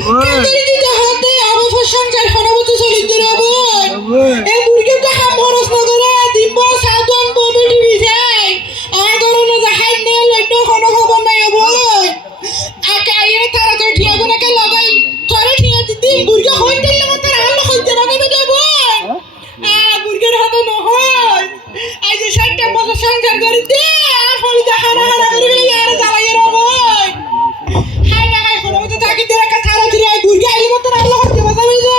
হতে অবসর সংসার হনবত চলিতে রব এই মুরগি তো হাম হরস নগরে দিম্ব সাদন ববেটি বিছাই আগরনে যাহাই নে লন্য হন খবর নাই হব আকাইয়ে তারা তো ঠিয়া গুনাকে লাগাই তোরে ঠিয়া দিদি মুরগি হইতে মত রান্না হইতে না দেব মুরগির হাত নহয় আজ 60টা বছর সংসার করিতে আর হলি হারা হারা করে আর জ্বালাই রব হাই না হাই হনবত থাকি তোরা কথা রাখি রে মুরগি আইলে মত রান্না হইতে বাজাবে যে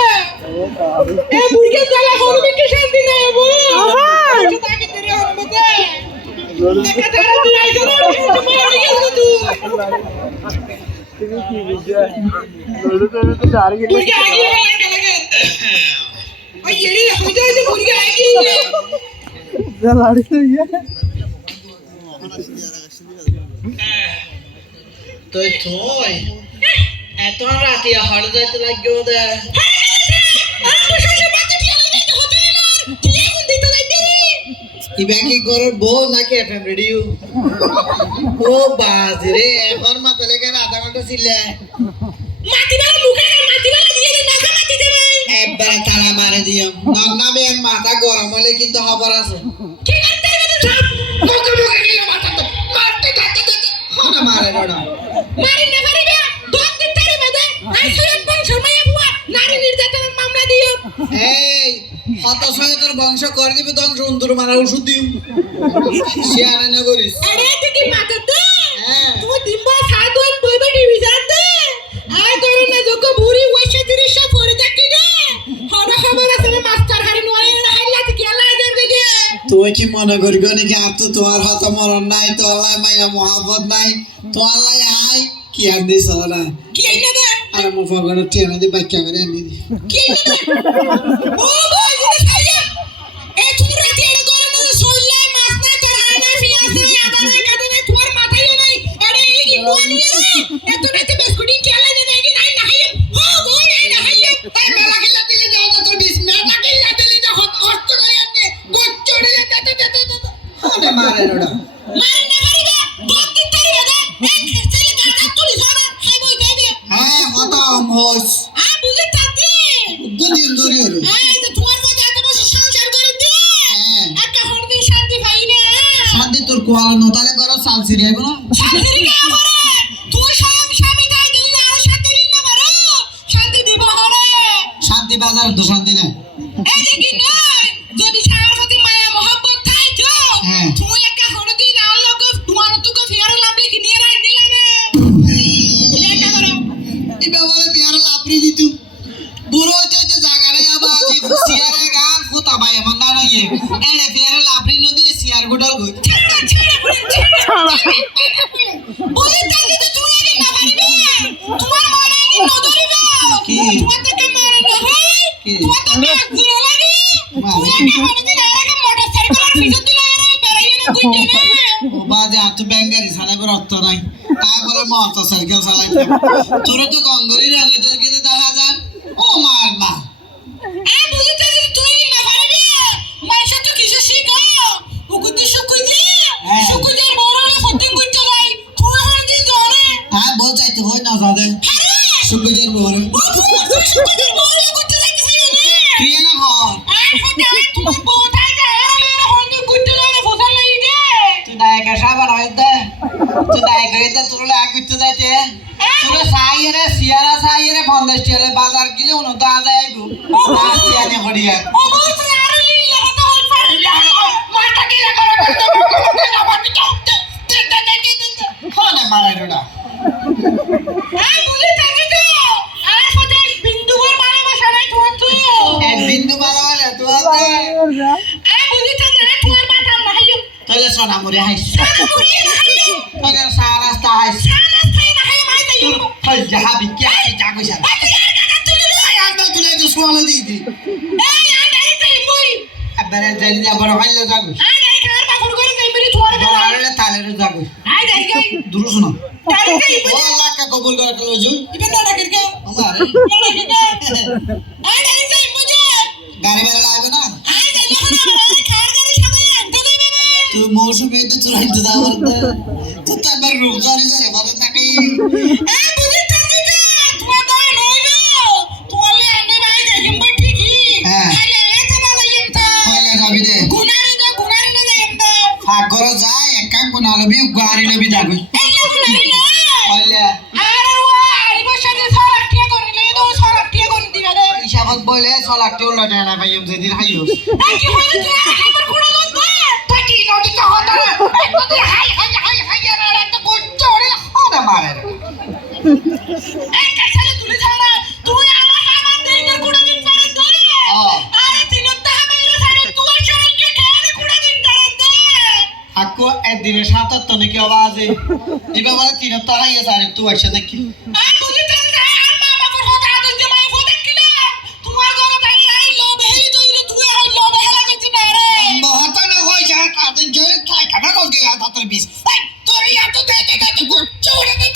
এ মুরগি জ্বালা হনবি কি শান্তি নাই হব থাকি তোরে হনবত কথা রাখি আইছো না মারি গেছ তুই তুমি কি বুঝা লড়ু তো টার্গেট মুরগি আইলে লাগে ওই এরি হইতে হইতে মুরগি আইলে যা লাড়ি তো ইয়া তুই তুই এত রাতে হাড় যাইতে লাগবে ওদের ইবা কি গরর বউ নাকি এফএম রেডিও ও বাজ রে এখন মাথা লেগে আধা ঘন্টা ছিলে মাটিবালা মুখে মাটিবালা দিয়ে দে মাথা মাটি দে ভাই একবার তালা মারে দিও নন্না বেন মাথা গরম হলে কিন্তু খবর আছে কি করতে হবে সব মুখে মুখে গিয়ে মাথা তো মারতে কাটতে দে হনা মারে রড়া মারি না পারিবে দোক দিতে রে বেদে আই সৈয়দ বংশ মাইয়া বুয়া নারী নির্যাতনের মামলা দিও এই হত সৈয়দের বংশ করে দিবে ধ্বংস উন্দুর মারা ওষুধ দিও শিয়ানা না করিস আরে তুই কি মাথা দে হ্যাঁ। তুই দিম্বা সাদন বইবে টিভি জানতে আই তোর না যোগ্য বুড়ি ওইসে তিরিশা পড়ে থাকি রে হড়া খবর আছে রে মাস্টার হারি নোয়াই না হাইলা থেকে আল্লাহ দেবে দে তুই কি মনে করিব নাকি আর তো তোমার হত মরণ নাই তো আল্লাহ মাইয়া মহাব্বত নাই তো আল্লাহ আই কি আর দিস না কি আইনা দে আর মো ফগড় টেনা দি বাক্যা করে আনি দি কি আইনা দে ও ভাই এটা খাইয়া এ তুমি রাতে এর করে না সইলা মাছ না তোর হানা ফিয়াছে আদারে কাদে তোর মাথায় নাই আরে এই কি নুয়ানি রে এত রাতে বিস্কুটিং খেলা দে নাকি নাই না হাইয়া ও গো নাই না হাইয়া তাই মেলা খেলা দিলে যাও তোর বিস মেলা খেলা দিলে যা হত হত করে আনে গোট চড়ে দে হনে মারে রড়া মার না পারিবে দোক দিতে রে দে এক ছেলে গাড়া তুলি ধরে হাই বই দেবে হ্যাঁ হত হোস আ বুঝে তাতে দুদিন ধরে হলো এই যে তোমার মধ্যে এত বছর সংসার করে দে হ্যাঁ একটা হরদিন শান্তি পাই না শান্তি তোর কোয়ালা নতালে করো সাল সিরিয়াব না শান্তি কে করে তুই স্বয়ং স্বামী তাই দিন না আর শান্তি দিন না পারো শান্তি দিব হরে শান্তি বাজার তো শান্তি নাই এই যে কি নয় যদি সারার প্রতি মায়া মহব্বত থাই তো হ্যাঁ। তুই একটা হরদিন আল্লাহ কো তোমার তো কো ফিয়ার লাভলি কি নিয়ে রাই দিলা না লেটা করো ইবা বলে বিয়ার লাপরি দিতু বুড়ো হইতে হইতে জায়গা নাই আবার আজি সিয়ারে গান ফুতা ভাই আমার না নইয়ে এলে বিয়ার লাপরি নদী সিয়ার গোডাল গই ছেড়ে ছেড়ে বলে তাই তো তুই কি না পারবে তোমার মনে কি নদরিবে কি? তোমার তো কেমন না হয় কি? তোমার তো না গুলো লাগে তুই কি হরদিন আরে মোটরসাইকেলের ফিজত দিলা রে বেরাইয়ে না কইতে রে ও বাদে আত ব্যাঙ্গারি চালাইবার অর্থ নাই তা বলে মোটর সাইকেল চালাইতে তোর তো গঙ্গরি রঙে তোর কিন্তু দেখা যান ও মার মা এই বুঝতে যদি তুই কি না পারবি মাইসা তো কিছু শিখো উকুতি শুকুই হ্যাঁ। শুকুই বড়লে ফটিং কইতে লাই তুই হরদিন জরে হ্যাঁ বল যাইতে হয় না যাবে সুকুজের বহরে তুই শুকুই বড়লে কইতে যাইতেছিস না ক্রিয়া না হর আর হতে তুই বোতাই যা আর হরদিন কইতে লাই ফসল লাই দে তুই নায়িকা সাবার হইতে তুই নায়িকা হইতে তোর আগ করতে যাইতে তোর সাইরে সিয়ারা সাইরে 50 টাকা বাজার কিলো উনো তো আজ আইবো আসি আনে হড়িয়া ও বলছ আর লিলা তো হল পারলা মাটা কি লাগা না মাটি চৌতে ফোনে মারে রোডা এই বুঝে থাকি তো আর হতে বিন্দুর ভালোবাসা নাই তুই এক বিন্দু বাড়ালে তো এই বুঝে থাকি না তোমার মাথা নাই তোলে সোনা মরে হাইস সারা মুড়ি নাই তোলে সারাস্তা হাইস সারা খাই না হাই মাই তাই তোর ফল জাহাবি কি আই জাগো সা আই আন্দ তুলে তো সোয়ালা দিদি এই আন্ডারে তাই মই আবার জানি না বড় হইলো জাগো আন্ডারে কার বাকুর করে যাই মেরি তোমার বড় হইলে তালের জাগো আই যাই গাই দূর শোনা তারে তাই ও আল্লাহ কা কবুল করে কলো জু ইবে না ডাকের কে আমারে আন্ডারে যাই মুজে গাড়ি বেলা লাগবে না আই যাই না খার গাড়ি সাথে আনতে যাইবে না তুই মৌসুমে তো চুরাইতে যাওয়ার তুই তো একবার রূপ ধরে যারে বলে নাকি এই বুঝে থাকি তো তোমার দয় নই লাখটা উল্লাটে না ভাই যেদিন হাইও এই কি হইছে তুই আমার কোড়া লই দে পাটি নদীতে হতো না নদী হাই আর একটা গোচ্চ ওরে ওরে মারে এই কাছালে তুলে ছাড়া তুই আমার দেইনের কোড়া দিন পারে দে আরে তিনটা মেরে ছাড়া তুই শরীরকে কেনে কোড়া দিন পারে দে আকো একদিনে ৭৭ নাকি আওয়াজে এবার বলে ৩ হাইয়া সারে তুই একসাথে কি আর বুঝি তো আর মা বাবার কথা আদর যে মাই ফোন কিলা তোমার ঘরে দাঁড়ি আই লোবে হেলি তুই তুই আর লোবে হেলা গেছি না রে মহাতানা হই যা তাদের জয় খাই খানা কল গিয়া তাদের বিষ এই তোর ইয়া তো দে গোচ্চ ওরে দে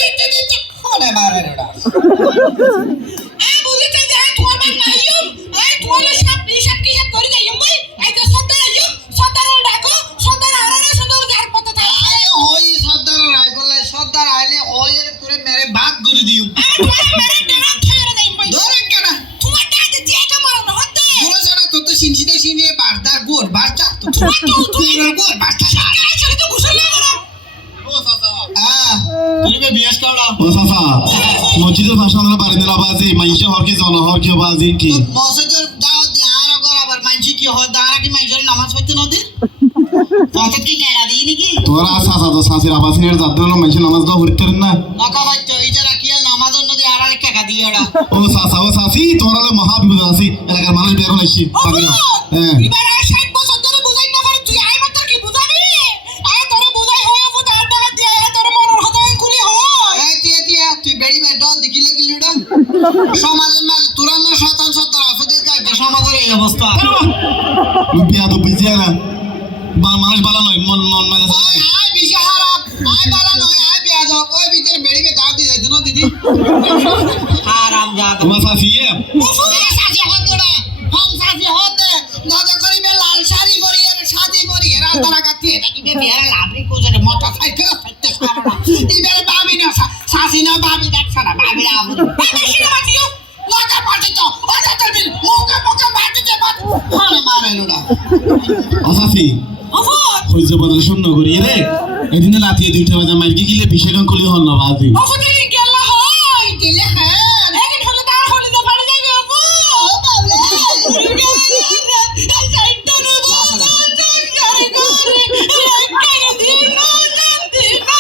ওরে মারে ওরা এই বুঝি তো যে তোমার বাপ নাইও এই তোমার সব হিসাব কি সব করে যাইম ভাই এই যে সদর আইও সদর ডাকো সদর আরে সদর যার পথে থাকে আয় হই সর্দার রাই বলে সর্দার আইলে ওই এর করে মেরে ভাগ করে দিও তোমার মেরে ডানা খেয়ে যাইম ভাই ধরে কেন তোমার দাদা যে এটা মারনো হতে পুরো জানা তো সিনসিতে সিনে বারদার গোর বারটা তো তুই গোর বারটা এই ছেলে তো গোসল না করো তুই বে বিয়াস কাওড়া ও সাফা মসজিদের ভাষা আমরা বাড়ি দিলা বাজি মাইশে হরকে জনহর কি বাজি কি মসজিদের দাওয়াত দি আর গর আবার মাইজি কি হয় দাঁড়া কি মাইজের নামাজ পড়তে নদী কত কি কেলা দিই নাকি তোরা সাসা তো সাসির আবাসিনের জাদ্দান মাইশে নামাজ দাও হইতে না নকা বাচ্চা এই যে রাখি নামাজের নদী আর আরেক টাকা দিয়ে ওরা ও সাসা ও সাসি তোরা লে মহাবিপদ আছি এলাকার মানুষ বের হইছি পাগলা হ্যাঁ এবার 60 বছর ধরে বুঝাই না করে তুই আই মাত্র কি বুঝাবি আয় তোরে বুঝাই হয়ে ফুট আর টাকা দিয়ে তোর মনের হতান কুলি হয় এই তুই বেড়ি বে ডল দেখিলে গিলিডা সমাজের মাঝে তুরান্ন শতান সত্তর আছে যে সমাজের এই অবস্থা বিয়া তো বুঝিয়া না বা মানুষ ভালো নয় মন মন মাঝে ওই আয় বিশা হারাম আয় বালা নয় আয় বিয়া দাও ওই ভিতরে বেড়ি বে দাও দিয়ে যাইতো না দিদি হারাম জাদা তোমার সাসি সাজি হতো না হম সাজি হতে নজর করিবে লাল শাড়ি পরি আর শাদি পরি এরা তারা কাটি এটা কি বে বিয়ার লাভরি কোজের মোটর সাইকেল সত্যি সারা ইবের বাবি না সাসি না বাবি দেখছ না বাবি আবু বেশি না মাটিও লাগা পাটি তো ওটা তোর বিল মোকা মোকা বাটি যে বাট হারে মারে লোডা ও সাসি অফট হইছে বদল শূন্য করি রে এদিন লাতিয়ে দুইটা বাজা মাইর কি গিলে বিশেষণ কলি হল না বাজি অফট কি গেল হয় দিলে হ্যাঁ এখন হলো তার হলি তো পারে যাবে আপু ও বাবলে এই সাইডটা নো করে কেন দিন না জানতি না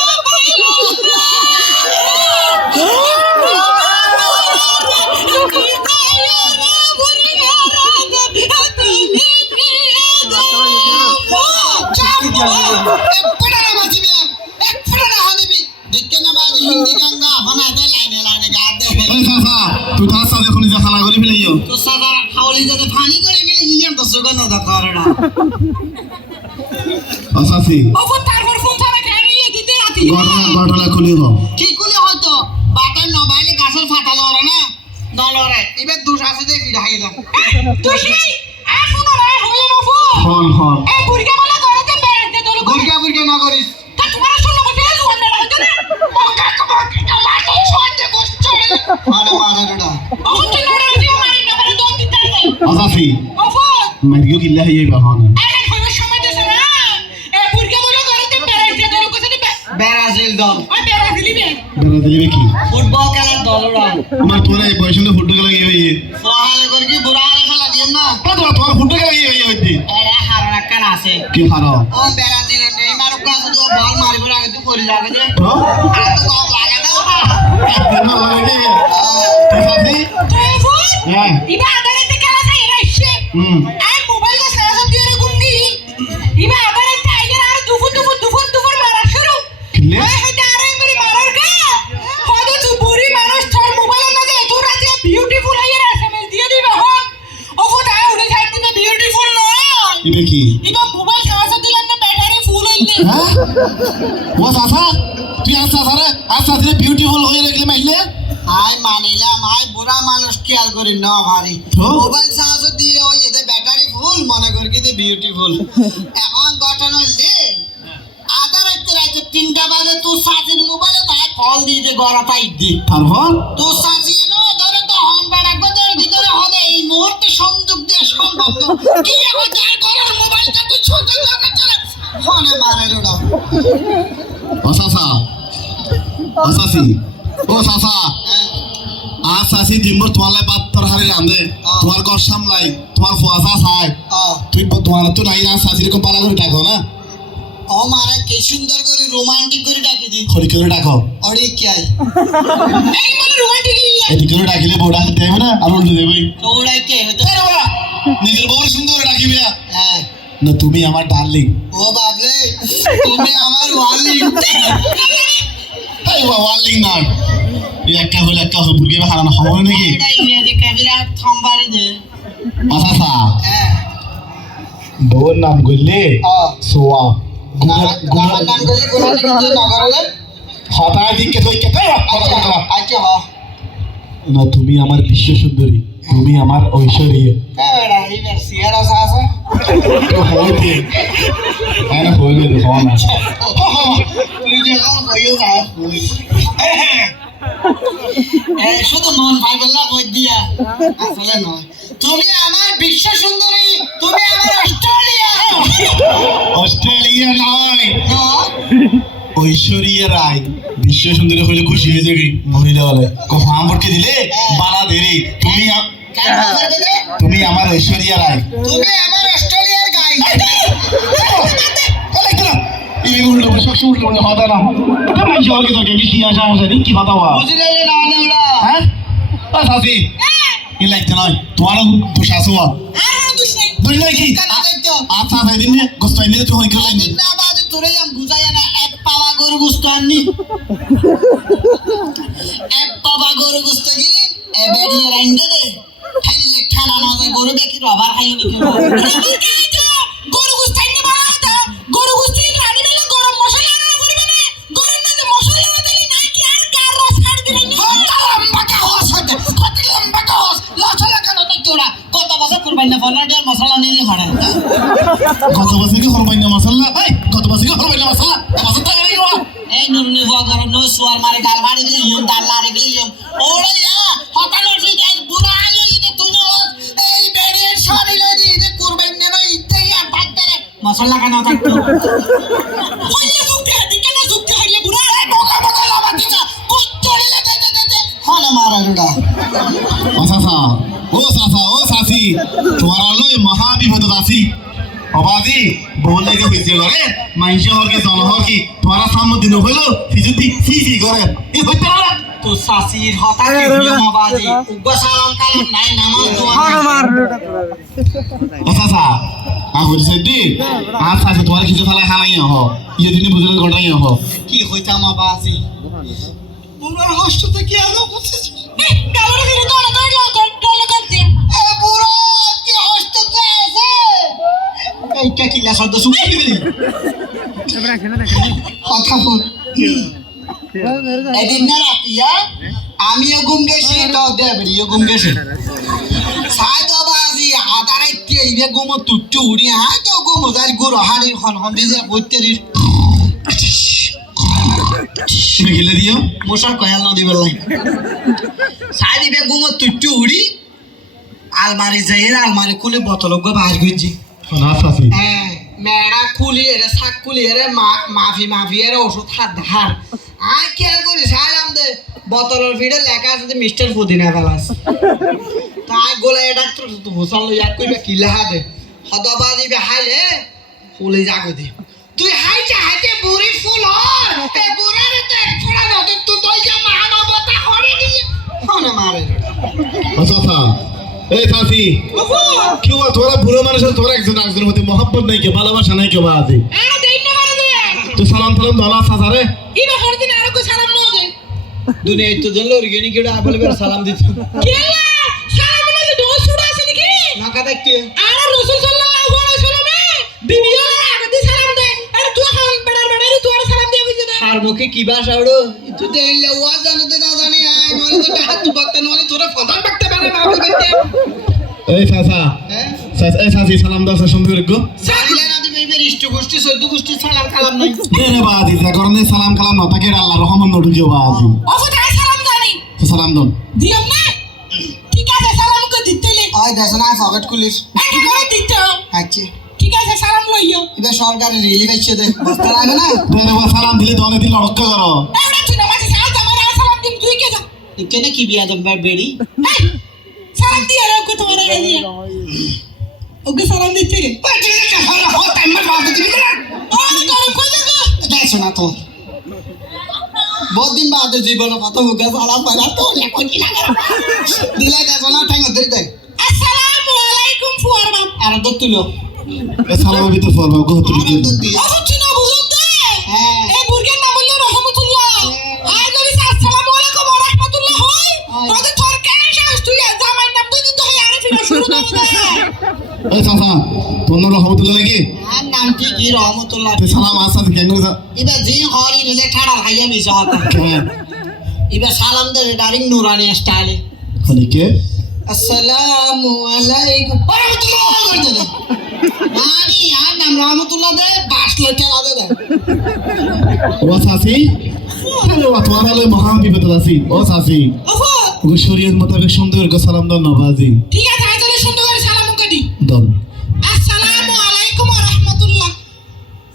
বাইলো এপড়া বাজি মে এপড়া হাদিবি দিকে না বাজি হিন্দি গঙ্গা বানা দে লাইনে গা দে ওই সাসা তুই তার সাথে এখন যা খানা করে ফেলাইও তো সাদা হাওলি যাতে ফানি করে মিলে ইয়াম তো সুগন্ধ দা করড়া ও সাসি অফট তারপর ফোন ছাড়া কেন ইয়ে দিতে রাতি ঘটনা খুলি হো কি কুলি হয়তো বাটার নবাইলে গাছের ফাটা লরে না নলরে ইবে দুষ আছে দে ভিড়াই দাও তুই সেই আর ফোন আর হইল না ফোন হন হন এই বুড়িয়া বলা করতে বেড়াতে দল গুরগা না করিস তা তোমার শুনলো বসে জুয়ান না রাখতে না মঙ্গা কমাকে লাটো ছোঁতে বসছড়ে আরে মারে রেডা অফট লড়া দিও মারি না বলে দম দিতে ও সাসি অফট মারিও কিল্লা হইয়ে বাহন এখন হইল সময় দেছ না এই বুড়িয়া বলা করতে বেড়াতে দল কোসে দিবে ব্রাজিল দল ওই বেড়া দিলিবে বেলা দিলে কি ফুটবল খেলার দলরা আমার তোরা এই বয়সে ফুটবল লাগিয়ে হইয়ে ফহালে করে কি বুড়া হালে ফেলা দিন না তোমার ফুটবল লাগিয়ে হইয়ে হইতে এরা হারা কান আছে কি হারো ও ব্রাজিল নেইমার কাছে তো বল মারিব আগে তুই করি লাগে যে তো আর তো কম লাগে না না লাগে তো সাসি তুই ফোন হ্যাঁ ইবা আদালতে খেলা চাই রাইছে আই মোবাইল কা সারা সব দিয়ে গুন্ডি ইবা আদালতে আইগের আর দুফুর মারা শুরু কিলে ওই হইতে আরে করে মারার কা হয়তো তুই বুড়ি মানুষ তোর মোবাইল না দে তোর রাতে বিউটিফুল আইয়ের এসএমএস দিয়ে দিবে হন ওফো তাই উড়ে যাইতে দিবে বিউটিফুল নয় ইবে কি ইবা মোবাইল সারা দিলেন না ব্যাটারি ফুল হইলে হ্যাঁ ও সাসা তুই আসা সারা আসা দিলে বিউটিফুল হয়ে রাখলে মাইলে আয় মানিলাম আয় বুড়া মানুষ খেয়াল করি না ভারী তো? মোবাইল চার্জ দিয়ে ওই এতে ব্যাটারি ফুল মনে করি কি বিউটিফুল এখন ঘটনা হইলে আধা রাতে 3টা বাজে তুই সাজির মোবাইলে তাই কল দিয়ে দে গড়াটা ইদ্দি তারপর তুই সাজিয়ে নো ধরে তো হন বেড়া গদের ভিতরে হবে এই মুহূর্তে সংযোগ দিয়ে সম্ভব না কি হবে আর গড়ার মোবাইলটা তুই ছোট লাগা চলে ফোনে মারে লোড়া ও সাসা ও সাসি ও সাসা আসা চাষি দিনভর তোমার লাই পাত তরকারি রান্ধে তোমার ঘর সামলাই তোমার ফুয়াশা চায় তুই তোমার তো নাই রান চাষি এরকম পালা করে ডাকো না ও মারা কি সুন্দর করে রোমান্টিক করে ডাকি দি খড়ি করে ডাকো অরে কি আই এই মানে রোমান্টিক এদিকে করে ডাকিলে বউটা হাতে দেবে না আর উল্টো দেবে ওরাই কে হইতো নিজের বউর সুন্দর করে ডাকিবে হ্যাঁ না তুমি আমার ডার্লিং ও বাবলে তুমি আমার ওয়ালি এই ওয়ার্লিং না একটা হলে বুর্গে হারানো হবে নাকি এটা ইংরেজি কাবিরা থম্বারি দে আচ্ছা হ্যাঁ বউর নাম করলে সোয়া আমার নাম করে কোন নগরে হঠাৎ দিকে তুই কে আচ্ছা হ না তুমি আমার বিশ্ব সুন্দরী তুমি আমার ঐশ্বরী এবারে এইবার সিয়ারা সাসা হইতে না হইবে দেখো না তুই যখন কইও যা শুধু মন পাইবেলা বই দিয়া আসলে নয় তুমি আমার বিশ্ব সুন্দরী তুমি আমার অস্ট্রেলিয়া অস্ট্রেলিয়া নয় ঐশ্বরিয়া রায় বিশ্ব সুন্দরী হলে খুশি হয়ে যাবি মহিলা বলে ফার্ম ভোটকে দিলে বালা দেরি তুমি আমার ঐশ্বরিয়া রায় তুমি আমার অস্ট্রেলিয়ার গাই বুঝলে না না তোমার শাশুয়া আর দুষ নাই বুঝলে কি কানা দেখতো আচ্ছা দিন গোস্তাই নিয়ে তুই খেলাম না বাজে তোরে আম বুঝাই না এক পাওয়া গরু গুস্ত আননি এক পাওয়া গরু গুস্ত কি এ বেডি রাইন্দে দে ঠাইলে ঠানা না যায় গরু দেখি রবার খাইনি কেন গরু গুস্তাই নে বাড়া হতা গরু গুস্তি রানি বেলা গরম মশলা রান্না করবে না গরম না মশলা দিলি না কি আর গার রস ছাড় দিলি না লম্বা কা হস হতে কত লম্বা কা হস লছলা কেন তোরা কত বছর কুরবানি না ফলার দেওয়ার মশলা নিয়ে হাড়ে কত বছর কি হরবাই না মশলা এই কত বছর কি হরবাই না মশলা বছর তো গেলি গো এই নুরনি হওয়া গরম নো সুয়ার মারে গাল মারি দিলি ইয়ম দাল লারি দিলি ইয়ম ওরে ইয়া হতালো ঠিক আছে বুড়া আলো ইতে তুই এই বেড়ের শরীর দি ইতে কুরবানি না ইতে ইয়া বাদরে মশলা কেন থাকতো হইলে যুক্তি হাতি কেন যুক্তি হইলে বুড়া এই বোকা বোকা লাবা দিছা কত চড়িলে দে হনা মারা রুডা আচ্ছা ও সাসি তোমার আলো মহাবিপদ আছি অবাদি বলে যে হইছে করে মাইনছে হরকে জনহর কি তোমার সামনে দিন হইলো ফিজুতি সি করে এই হইতে না তো সাসির হতা কি মাবাজি উগ্র সালাম কালাম নাই নামাজ দোয়া আচ্ছা আহর সেদি আচ্ছা তোমার কিছু ফালা খালাই হ ইয়ে দিনে বুঝলে ঘটাই হ কি হইতা মাবাজি বুড়ার কষ্ট তো কি আলো করছে কালোর ফিরে তো ডল করতে এ বুড়া কি কষ্ট তো আছে এই কে কিলা শব্দ শুনি গেলি কথা বল এদিন না রাতিয়া আমিও ঘুম গেছি তো দেবরিও ঘুম গেছি সাইদ বাজি আদারে কে ইবে ঘুম তুট্টু উড়ি হাই তো ঘুম যার গুরু হাড়ি হন হন দিছে বইতেরি তুমি গেলে দিও মশার কয়াল নদী বেলাই সাইদ ইবে ঘুম তুট্টু উড়ি আলমারি যাই আলমারি খুলে বোতল গো বাহির গইছি আচ্ছা হ্যাঁ মেড়া খুলি এর শাক খুলি এর মাফি এর ওষুধ হাত ধার আই খেয়াল করি সাইলাম দে বোতলের ভিড়ে লেখা আছে যে মিস্টার পুদিনা ফেলাস তাই গোলা এটা তো হোসাল লইয়া কইবে কি লেখা দে হদবাজি বে হাইলে ফুলে জাগো দে তুই হাইতে বুড়ি ফুল হর এ বুড়ারে তো এক ফোড়া নদে তুই তুই যা মানবতা করে দি ফোনে মারে আচ্ছা এই সাসি কি বল তোরা বুড়ো মানুষের তোরা একজনের মধ্যে মহব্বত নাই কে ভালোবাসা নাই কে বাজি আর দেই না মারে দে তুই সালাম দলা সাসারে ইবা হরদিন আর কো সালাম ন দে দুনিয়া তো জন্য অর্গানিক এটা বলে সালাম দিত কেলা সালাম না দে দোস ছুড়া আছে নাকি নাকা দেখতে আর রাসূল সাল্লাল্লাহু আলাইহি ওয়াসাল্লামে বিবিয়ার আগে সালাম দে আর তুই খান বেড়ার তুই আর সালাম দে বুঝি না আর মুখে কি ভাষা ওড়ো তুই তো এলে ওয়াজ জানতে না জানি আয় নলে তো হাত তু বক্তা নলে তোরা ফদান বক্তা পারে না বক্তা এই সাসা হ্যাঁ এই সাসি সালাম দাও সুন্দর গো সাইলে না দিবে এর ইষ্ট গোষ্ঠী সদ্য গোষ্ঠী সালাম কালাম নাই রে বাজি যা করনে সালাম কালাম না তাকে আল্লাহ রহমান ঢুকিও বাজি ওফু তাই সালাম জানি তো সালাম দন দিও না ঠিক আছে সালাম কো দিতেলে আয় দেশ না ফগট কুলিস কি করে দিতে আচ্ছা ঠিক আছে সালাম লইও এবার সরকারে রেলি গাইছে দে বস্তা লাগে না রে সালাম দিলে তো অনেক দিন লড়ক্কা করো এবারে তুই নামাজ সালাম আমার সালাম দিম তুই কে যা কেন কি বিয়া দেব বেড়ি এই, সালাম দিয়ে রাখো তোমার আগে দিয়ে ওকে সালাম দিচ্ছে কে আরে গরম কই যাবো দেখছো না তো বহুত দিন বাদে জীবনে কত মুখে সালাম পাইলা তো এখন কি লাগে দিলাই দেখো না ঠাঙ্গ ধরে দেখ আসসালামু আলাইকুম ফুয়ার বাপ আর তো তুলো সালামের ভিতর ফরবা গো তুমি আর তো দি ও চিনা বুঝতে হ্যাঁ এই বুর্গের নাম হলো রহমতুল্লাহ আই নবী আসসালামু আলাইকুম ওয়া রাহমাতুল্লাহ হয় তোদের তোর কেন শাস তুই জামাই নাম তো দিতে হয় আরে ফিরে শুরু করে দে এই চাচা তোর নাম রহমতুল্লাহ নাকি আর নাম কি রহমতুল্লাহ তে সালাম আসাদ কেন যা ইবা জি হরি নে ঠাড়া হাইয়া মিছা হতা কেন ইবা সালাম দে ডারিং নুরানি স্টাইলে খালি কে আসসালামু আলাইকুম রহমতুল্লাহ করে দে মানি আর নাম রহমতুল্লাহ দে বাস লইতে লাদে দে ও সাসি আরে ওয়া তোমার লই মহা বিপদ আছে ও সাসি ওফো ও শরীয়ত মোতাবেক সুন্দর করে সালাম দাও নবাজি ঠিক আছে আই তাহলে সুন্দর করে সালাম কাটি দল আসসালামু আলাইকুম ওয়া রাহমাতুল্লাহ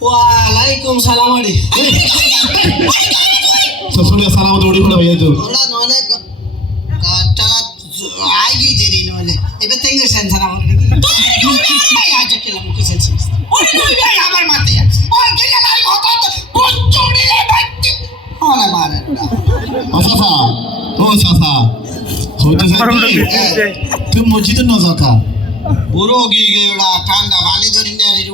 ওয়া আলাইকুম সালাম আরে সসুরে সালাম দৌড়ি করে ভাইয়া যাও ওলা নলে কাটালা আইগি দেরি নলে এবে তেঙ্গে সেন্সার আমার ভাই আজ কেলা মুখে সেন্সার ওরে নই ভাই আমার মাতে আর গেলে লাই হতো তো বুঝুড়ি লে বাচ্চি ওলা মারে ও চাচা হইতে যাই তুই মসজিদে না যাকা বুড়ো গিয়ে ঠান্ডা পানি ধরি না